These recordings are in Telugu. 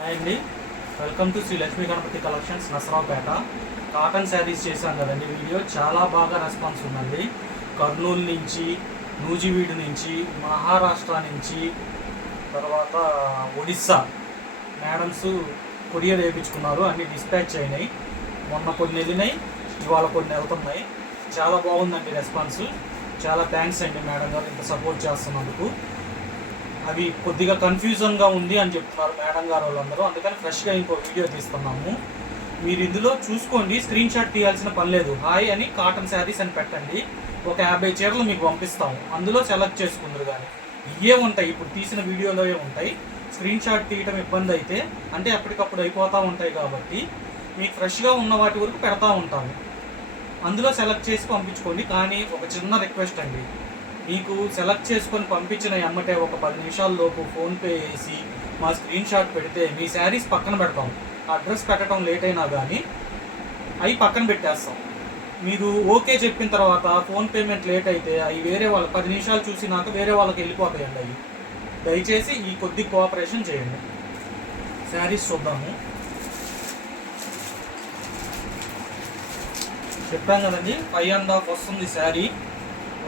హాయ్ అండి, welcome to Shri Lakshmi Ganapathi collections Narasaraopet. Cotton sarees చేశాం కదండి వీడియో. చాలా బాగా రెస్పాన్స్ ఉందండి. కర్నూలు నుంచి, నూజివీడు నుంచి, మహారాష్ట్ర నుంచి, తర్వాత ఒడిస్సా మేడమ్స్ కొరియర్ వేయించుకున్నారు. అన్నీ డిస్పాచ్ అయినాయి. మొన్న కొన్ని వెళ్ళినాయి, ఇవాళ కొన్ని వెళ్తున్నాయి. చాలా బాగుందండి రెస్పాన్స్. చాలా థ్యాంక్స్ అండి మేడం గారు ఇంత సపోర్ట్ చేస్తున్నందుకు. అవి కొద్దిగా కన్ఫ్యూజన్గా ఉంది అని చెప్తున్నారు మేడం గారు వాళ్ళందరూ. అందుకని ఫ్రెష్గా ఇంకో వీడియో తీస్తున్నాము. మీరు ఇందులో చూసుకోండి, స్క్రీన్ షాట్ తీయాల్సిన పని లేదు. హాయ్ అని కాటన్ శారీస్ అని పెట్టండి, ఒక 50 చీరలు మీకు పంపిస్తాము. అందులో సెలెక్ట్ చేసుకుందరు. కానీ ఇవే ఉంటాయి, ఇప్పుడు తీసిన వీడియోలో ఉంటాయి. స్క్రీన్ షాట్ తీయటం ఇబ్బంది అయితే, అంటే ఎప్పటికప్పుడు అయిపోతూ ఉంటాయి కాబట్టి మీకు ఫ్రెష్గా ఉన్న వాటి వరకు పెడతా ఉంటాము. అందులో సెలెక్ట్ చేసి పంపించుకోండి. కానీ ఒక చిన్న రిక్వెస్ట్ అండి, మీకు సెలెక్ట్ చేసుకొని పంపించిన ఎమ్మటే ఒక 10 నిమిషాల్లోపు ఫోన్పే వేసి మా స్క్రీన్ షాట్ పెడితే మీ శారీస్ పక్కన పెడతాం. అడ్రస్ పెట్టడం లేట్ అయినా కానీ అవి పక్కన పెట్టేస్తాం. మీరు ఓకే చెప్పిన తర్వాత ఫోన్ పేమెంట్ లేట్ అయితే అవి వేరే వాళ్ళ 10 నిమిషాలు చూసినాక వేరే వాళ్ళకి వెళ్ళిపోతాయండి. అవి దయచేసి ఈ కొద్ది కోఆపరేషన్ చేయండి. శారీస్ చూద్దాము. చెప్పాం కదండి, 5.5 వస్తుంది శారీ.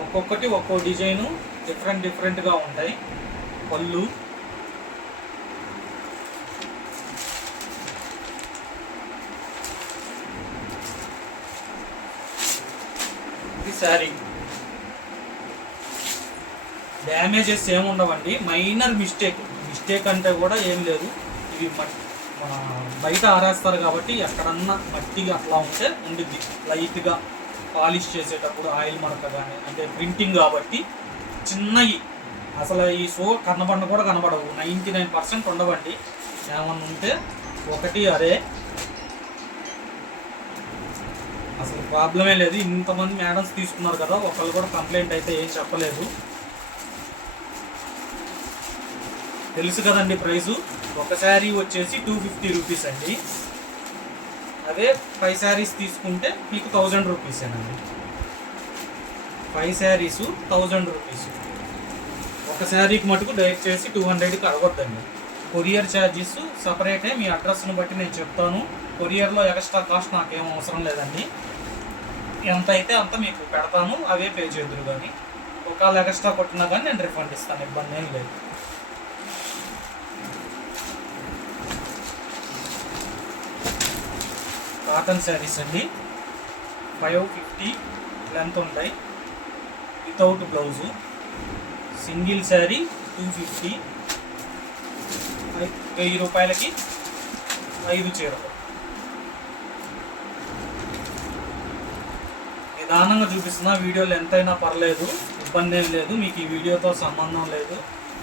ఒక్కొక్కటి ఒక్కో డిజైను డిఫరెంట్గా ఉంటాయి. పళ్ళు, ఇది శారీ. డ్యామేజెస్ ఏముండవండి, మైనర్ మిస్టేక్ అంటే కూడా ఏం లేదు. ఇవి మన బయట ఆరేస్తారు కాబట్టి ఎక్కడన్నా మట్టిగా అట్లా ఉంటే ఉండిద్ది. లైట్గా పాలిష్ చేసేటప్పుడు ఆయిల్ మరక కానీ, అంటే ప్రింటింగ్ కాబట్టి చిన్నవి అసలు ఈ కనబడిన కూడా కనబడవు. 99% ఉండవండి. ఏమన్నా ఉంటే ఒకటి అరే, అసలు ప్రాబ్లమే లేదు. ఇంతమంది మేడమ్స్ తీసుకున్నారు కదా, ఒకళ్ళు కూడా కంప్లైంట్ అయితే ఏం చెప్పలేదు. తెలుసు కదండి ప్రైజు. ఒక శారీ వచ్చేసి 250 రూపీస్ అండి. అదే 5 శారీస్ తీసుకుంటే మీకు 1000 రూపీసేనండి. 5 శారీసు 1000 రూపీస్. ఒక శారీకి మటుకు డైరెక్ట్ చేసి 200కి అడగొద్దండి. కొరియర్ ఛార్జెస్ సపరేటే, మీ అడ్రస్ను బట్టి నేను చెప్తాను. కొరియర్లో ఎక్స్ట్రా కాస్ట్ నాకేం అవసరం లేదండి. ఎంత అయితే అంత మీకు పెడతాను, అవే పే చేద్దరు. కానీ ఒకవేళ ఎక్స్ట్రా కొట్టినా కానీ నేను రిఫండ్ ఇస్తాను, ఇబ్బంది ఏం లేదు. కాటన్ శారీస్ అండి, 550 లెంత్ ఉంటాయి, వితౌట్ బ్లౌజు. సింగిల్ శారీ 250, 1000 రూపాయలకి 5 చీరలు. నిదానంగా చూపిస్తున్నా, వీడియోలు ఎంతైనా పర్లేదు, ఇబ్బంది ఏం లేదు. మీకు ఈ వీడియోతో సంబంధం లేదు.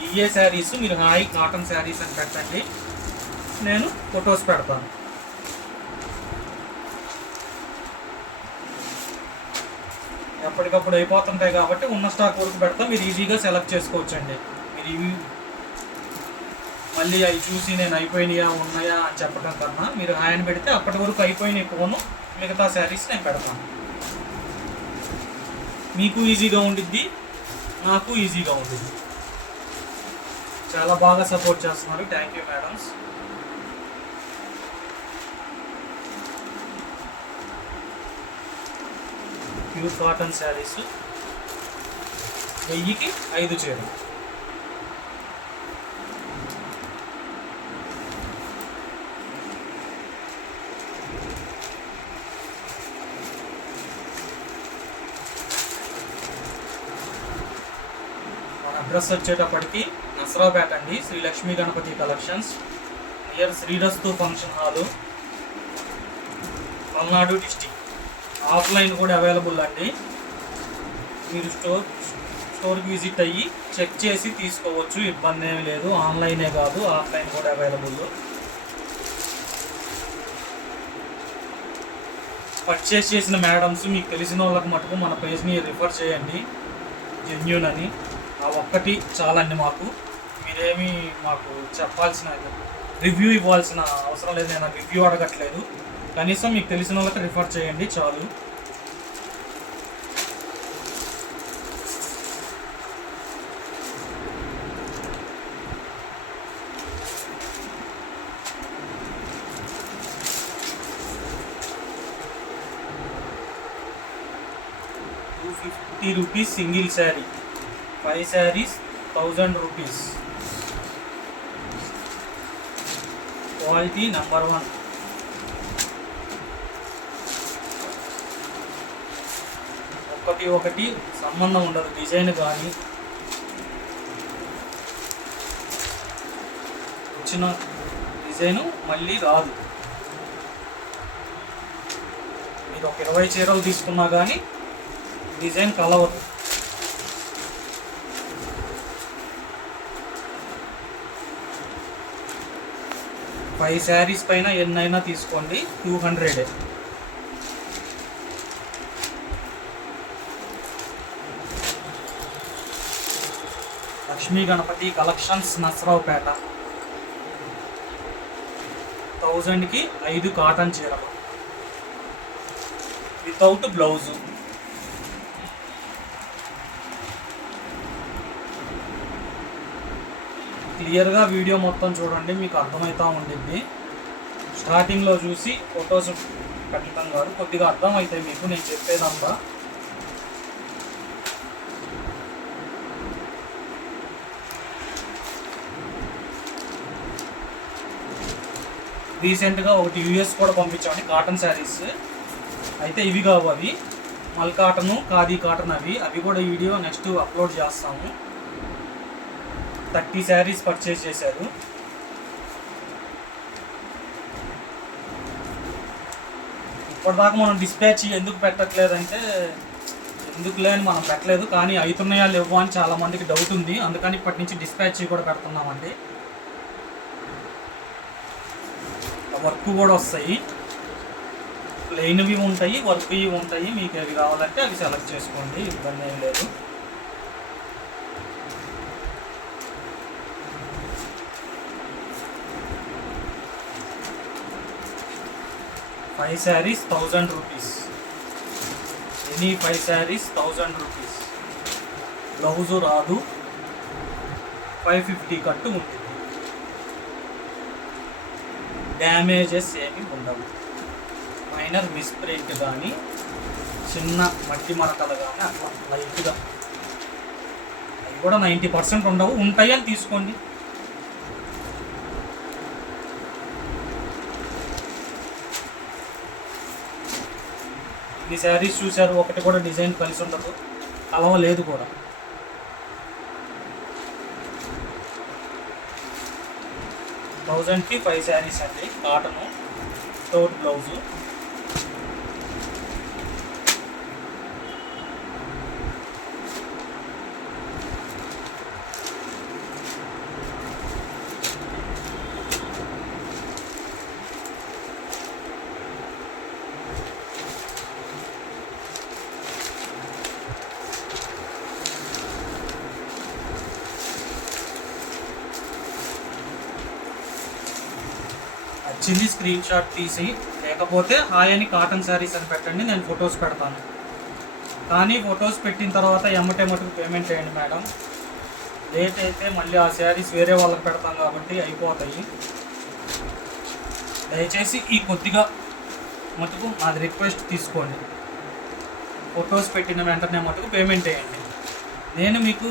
ఇవే శారీస్ మీరు హాయ్ కాటన్ శారీస్ అని పెట్టండి, నేను ఫొటోస్ పెడతాను. ఎప్పటికప్పుడు అయిపోతుంటాయి కాబట్టి ఉన్న స్టాక్ వరకు పెడతాం. మీరు ఈజీగా సెలెక్ట్ చేసుకోవచ్చండి. మీరు ఇవి మళ్ళీ అవి చూసి నేను అయిపోయినాయా ఉన్నాయా అని చెప్పడం కన్నా మీరు హాయ్ పెడితే అప్పటి వరకు అయిపోయినాయి ఫోను, మిగతా శారీస్ నేను పెడతాను. మీకు ఈజీగా ఉండిద్ది, నాకు ఈజీగా ఉండిద్ది. చాలా బాగా సపోర్ట్ చేస్తున్నారు. Thank you madams. Pure cotton saris 1000కి 5 చీరలు. మన అడ్రస్ వచ్చేటప్పటికి నసరావుపేట అండి, Sri Lakshmi Ganapathi collections, near Srirastu function hall, Palnadu district. Offline కూడా అవైలబుల్ అండి. మీరు స్టోర్కి విజిట్ అయ్యి చెక్ చేసి తీసుకోవచ్చు, ఇబ్బంది ఏమి లేదు. ఆన్లైనే కాదు, ఆఫ్లైన్ కూడా అవైలబుల్. పర్చేస్ చేసిన మేడమ్స్ మీకు తెలిసిన వాళ్ళకి మటుకు మన పేజ్ని రిఫర్ చేయండి, జెన్యూన్ అని. ఆ ఒక్కటి చాలండి మాకు. మీరేమీ మాకు చెప్పాల్సిన రివ్యూ ఇవ్వాల్సిన అవసరం లేదు. నేను రివ్యూ అడగట్లేదు, కనీసం మీకు తెలిసిన వాళ్ళకి రిఫర్ చేయండి చాలు. 250 rupees single sari. 5 saris 1000 rupees. Quality number 1. ఒకటి సంబంధం ఉండదు, డిజైన్ కానీ వచ్చిన డిజైను మళ్ళీ రాదు. మీరు ఒక 20 చీరలు తీసుకున్నా కానీ డిజైన్ కలవదు. ఫైవ్ శారీస్ పైన ఎన్నైనా తీసుకోండి, 200. లక్ష్మీ గణపతి కలెక్షన్స్ నసరావుపేట. 1000కి 5 కాటన్ చీరలు వితౌట్ బ్లౌజు. క్లియర్గా వీడియో మొత్తం చూడండి, మీకు అర్థమవుతూ ఉండిద్ది. స్టార్టింగ్లో చూసి ఫొటోస్ పెట్టడం కాదు, కొద్దిగా అర్థమవుతాయి మీకు నేను చెప్పేదంతా. రీసెంట్గా ఒకటి యూఎస్ కూడా పంపించామండి కాటన్ శారీస్. అయితే ఇవి కావు, అవి మల్ కాటను, ఖాదీ కాటన్. అవి కూడా వీడియో నెక్స్ట్ అప్లోడ్ చేస్తాము. 30 శారీస్ పర్చేజ్ చేశారు. ఇప్పటిదాకా మనం డిస్పాచ్ ఎందుకు పెట్టట్లేదంటే, ఎందుకులే అని మనం పెట్టలేదు, కానీ అవుతున్నాయా లేవు అని చాలామందికి డౌట్ ఉంది. అందుకని ఇప్పటి నుంచి డిస్పాచ్ కూడా పెడుతున్నామండి. వర్క్ కూడా వస్తాయి, ప్లెయిన్వి ఉంటాయి, వర్క్వి ఉంటాయి. మీకు ఏవి కావాలంటే అవి సెలెక్ట్ చేసుకోండి, ఇబ్బంది ఏం లేదు. Five saris 1000 rupees. Any 5 saris 1000 rupees. Blouse రాదు, 550 కట్టు ఉంటుంది. డ్యామేజెస్ ఏమి ఉండవు. మైనర్ మిస్ప్రింట్ కానీ చిన్న మట్టి మరకలు కానీ అట్లా లైట్గా, అవి కూడా 90% ఉండవు. ఉంటాయి అని తీసుకోండి. ఈ శారీస్ చూశారు, ఒకటి కూడా డిజైన్ కలిసి ఉండదు, కలవలేదు కూడా. థౌజండ్కి 5 శారీస్ అండి, కాటను, వితౌట్ బ్లౌజు. చిన్ని స్క్రీన్ షాట్ తీసి, లేకపోతే హాయ్ అని కాటన్ శారీస్ అని పెట్టండి, నేను ఫొటోస్ పెడతాను. కానీ ఫొటోస్ పెట్టిన తర్వాత ఎమ్మటే మటుకు పేమెంట్ చేయండి మేడం. లేట్ అయితే మళ్ళీ ఆ శారీస్ వేరే వాళ్ళకి పెడతాం కాబట్టి అయిపోతాయి. దయచేసి ఈ కొద్దిగా మటుకు నాది రిక్వెస్ట్ తీసుకోండి. ఫొటోస్ పెట్టిన వెంటనే మటుకు పేమెంట్ చేయండి. నేను మీకు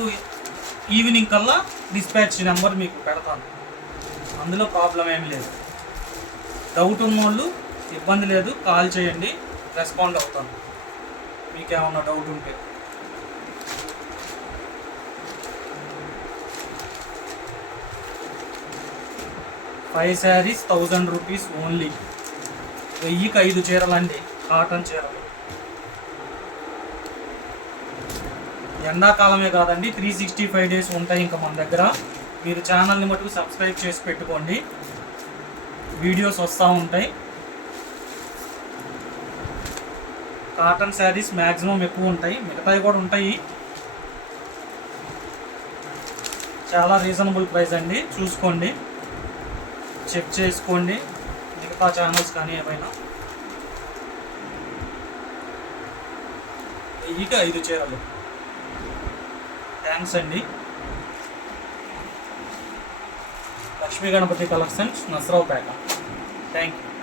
ఈవినింగ్ కల్లా డిస్పాచ్ నెంబర్ మీకు పెడతాను, అందులో ప్రాబ్లం ఏమి లేదు. డౌట్ ఉన్నోళ్ళు ఇబ్బంది లేదు, కాల్ చేయండి, రెస్పాండ్ అవుతాను మీకేమన్నా డౌట్ ఉంటే. Five saris 1000 rupees only. 1000కి 5 చీరలండి, కాటన్ చీరలు. ఎండాకాలమే కాదండి, 365 డేస్ ఉంటాయి ఇంకా మన దగ్గర. మీరు ఛానల్ని మటుకు సబ్స్క్రైబ్ చేసి పెట్టుకోండి, వీడియోస్ వస్తూ ఉంటాయి. కాటన్ శారీస్ మ్యాక్సిమం ఎక్కువ ఉంటాయి, మిగతాయి కూడా ఉంటాయి. చాలా రీజనబుల్ ప్రైస్ అండి, చూసుకోండి, చెక్ చేసుకోండి మిగతా ఛానల్స్ కానీ ఏమైనా. 1000కి 5 చీరలు. థ్యాంక్స్ అండి. Lakshmi Ganapathi collections, Narasaraopet. Thank you.